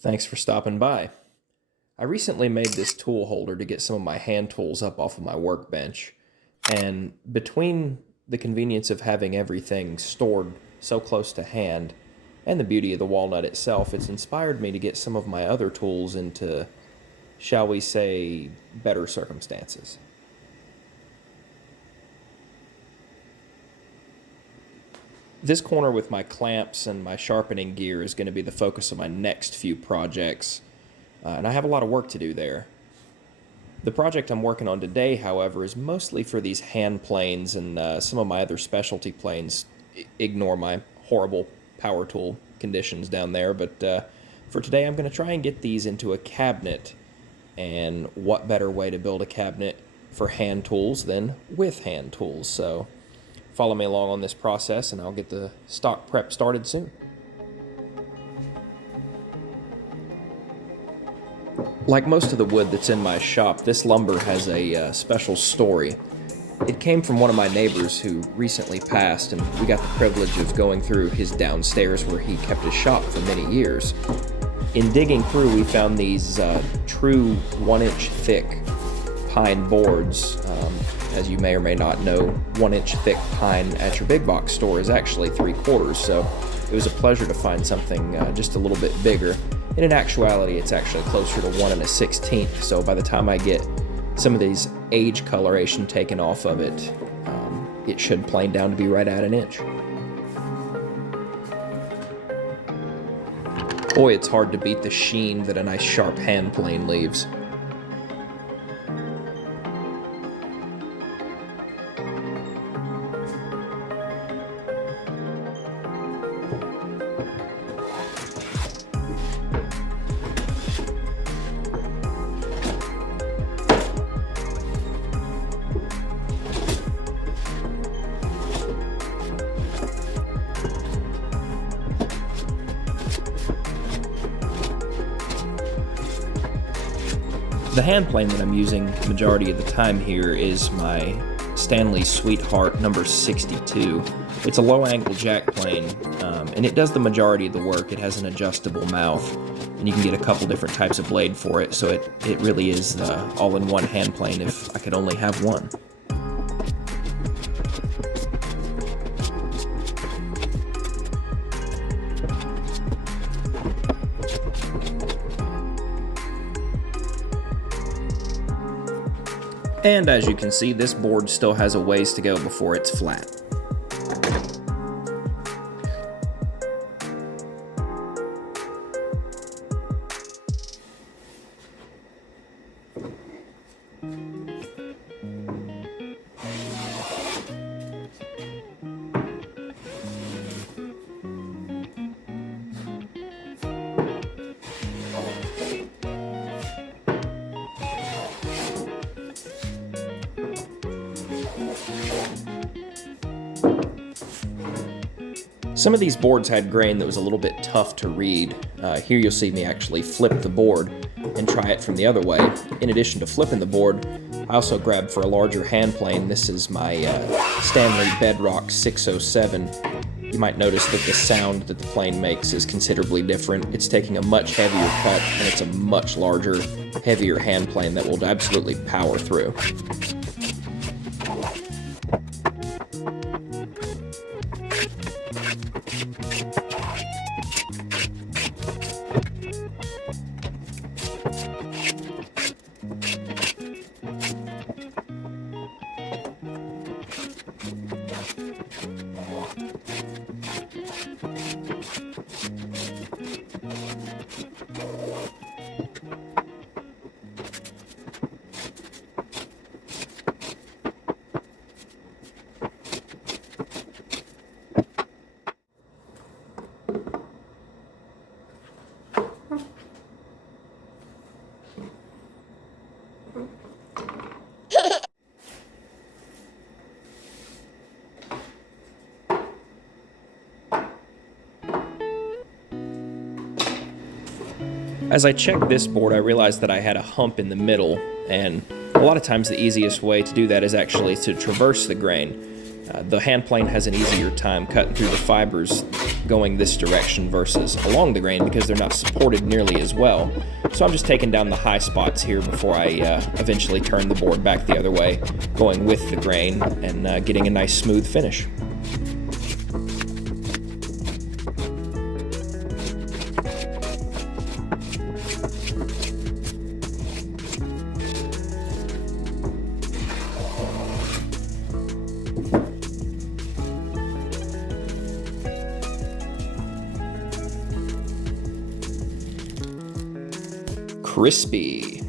Thanks for stopping by. I recently made this tool holder to get some of my hand tools up off of my workbench, and between the convenience of having everything stored so close to hand and the beauty of the walnut itself, it's inspired me to get some of my other tools into, shall we say, better circumstances. This corner with my clamps and my sharpening gear is going to be the focus of my next few projects, and I have a lot of work to do there. The project I'm working on today, however, is mostly for these hand planes and some of my other specialty planes. Ignore my horrible power tool conditions down there, but for today I'm going to try and get these into a cabinet, and what better way to build a cabinet for hand tools than with hand tools, so follow me along on this process and I'll get the stock prep started soon. Like most of the wood that's in my shop, this lumber has a special story. It came from one of my neighbors who recently passed, and we got the privilege of going through his downstairs where he kept his shop for many years. In digging through, we found these true 1-inch thick pine boards. As you may or may not know, 1-inch thick pine at your big box store is actually 3/4, so it was a pleasure to find something just a little bit bigger. And in actuality, it's actually closer to 1 1/16, so by the time I get some of these age coloration taken off of it, it should plane down to be right at 1 inch. Boy, it's hard to beat the sheen that a nice sharp hand plane leaves. The hand plane that I'm using the majority of the time here is my Stanley Sweetheart number 62. It's a low angle jack plane, and it does the majority of the work. It has an adjustable mouth, and you can get a couple different types of blade for it, so it really is the all-in-one hand plane if I could only have one. And as you can see, this board still has a ways to go before it's flat. Some of these boards had grain that was a little bit tough to read. Here you'll see me actually flip the board and try it from the other way. In addition to flipping the board, I also grabbed for a larger hand plane. This is my Stanley Bedrock 607. You might notice that the sound that the plane makes is considerably different. It's taking a much heavier cut, and it's a much larger, heavier hand plane that will absolutely power through. As I checked this board, I realized that I had a hump in the middle, and a lot of times the easiest way to do that is actually to traverse the grain. The hand plane has an easier time cutting through the fibers going this direction versus along the grain because they're not supported nearly as well. So I'm just taking down the high spots here before I eventually turn the board back the other way, going with the grain and getting a nice smooth finish. Crispy.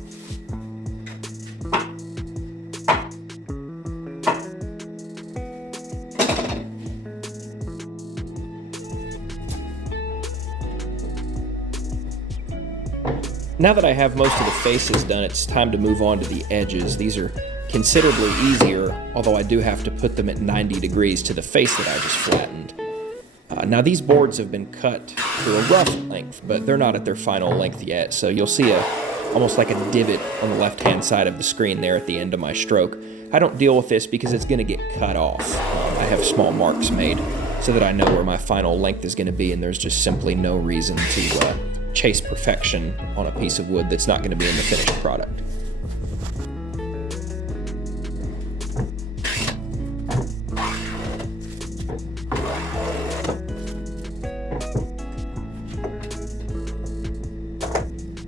Now that I have most of the faces done, it's time to move on to the edges. These are considerably easier, although I do have to put them at 90 degrees to the face that I just flattened. Now these boards have been cut to a rough length, but they're not at their final length yet, so you'll see almost like a divot on the left-hand side of the screen there at the end of my stroke. I don't deal with this because it's going to get cut off. I have small marks made so that I know where my final length is going to be, and there's just simply no reason to chase perfection on a piece of wood that's not going to be in the finished product.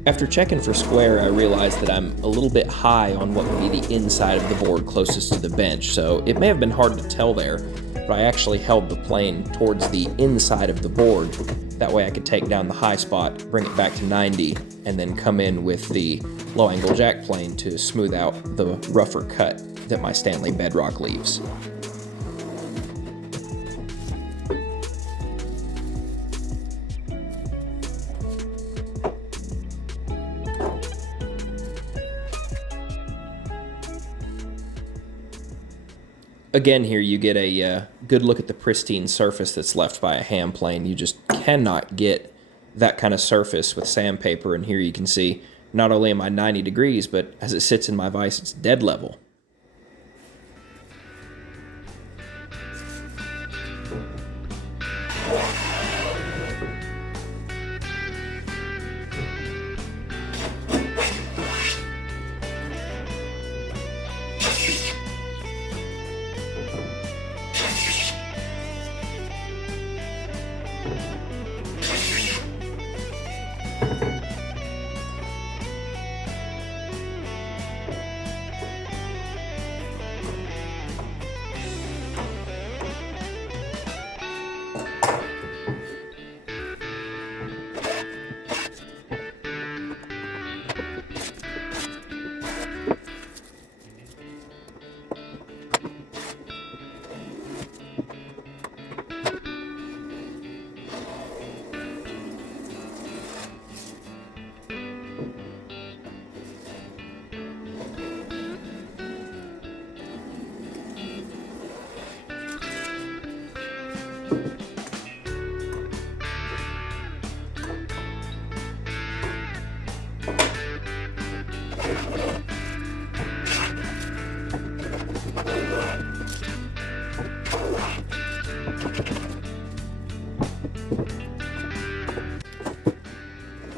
After checking for square, I realized that I'm a little bit high on what would be the inside of the board closest to the bench, so it may have been hard to tell there, but I actually held the plane towards the inside of the board. That way I could take down the high spot, bring it back to 90, and then come in with the low-angle jack plane to smooth out the rougher cut that my Stanley bedrock leaves. Again, here you get a good look at the pristine surface that's left by a hand plane. You just cannot get that kind of surface with sandpaper, and here you can see not only am I 90 degrees, but as it sits in my vise, it's dead level.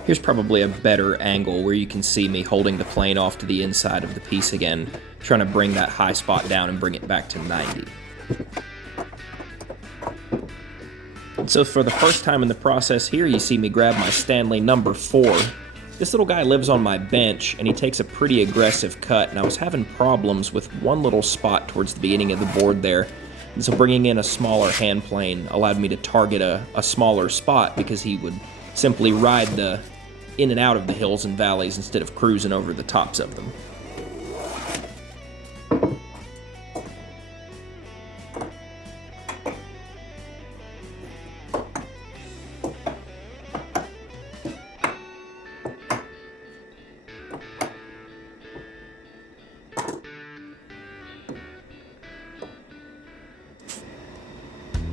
Here's probably a better angle where you can see me holding the plane off to the inside of the piece again, trying to bring that high spot down and bring it back to 90. So for the first time in the process here, you see me grab my Stanley number 4. This little guy lives on my bench, and he takes a pretty aggressive cut, and I was having problems with one little spot towards the beginning of the board there. And so bringing in a smaller hand plane allowed me to target a smaller spot because he would simply ride the in and out of the hills and valleys instead of cruising over the tops of them.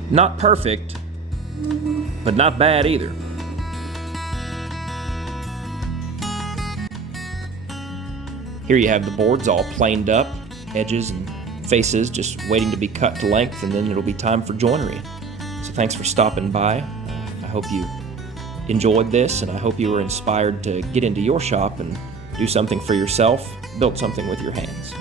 Not perfect, but not bad either. Here you have the boards all planed up, edges and faces just waiting to be cut to length, and then it'll be time for joinery. So thanks for stopping by. hope you enjoyed this, and I hope you were inspired to get into your shop and do something for yourself, build something with your hands.